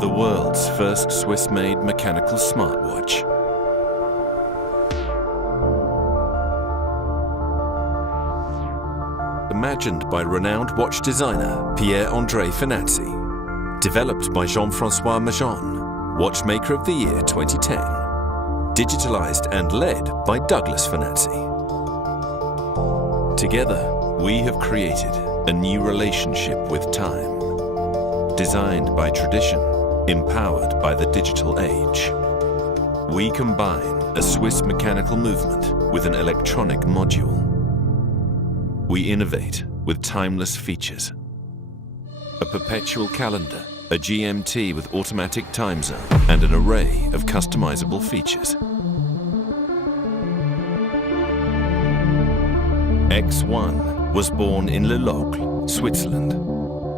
The world's first Swiss-made mechanical smartwatch. Imagined by renowned watch designer Pierre-André Finazzi. Developed by Jean-François Majon, Watchmaker of the Year 2010. Digitalized and led by Douglas Finazzi. Together, we have created a new relationship with time. Designed by tradition, empowered by the digital age. We combine a Swiss mechanical movement with an electronic module. We innovate with timeless features. A perpetual calendar, a GMT with automatic time zone, and an array of customizable features. X1 was born in Le Locle, Switzerland.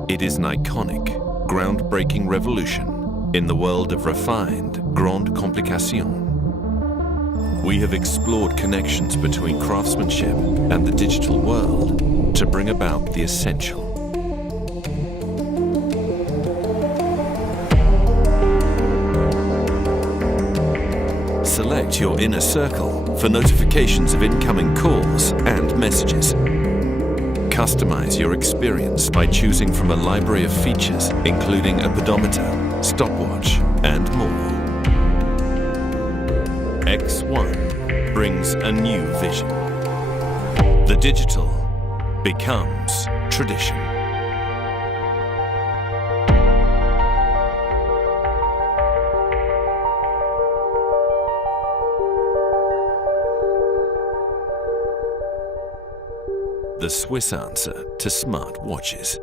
It is an iconic, groundbreaking revolution in the world of refined grande complication. We have explored connections between craftsmanship and the digital world to bring about the essential. Select your inner circle for notifications of incoming calls and messages. Customize your experience by choosing from a library of features, including a pedometer, stopwatch, and more. X1 brings a new vision. The digital becomes tradition. The Swiss answer to smart watches.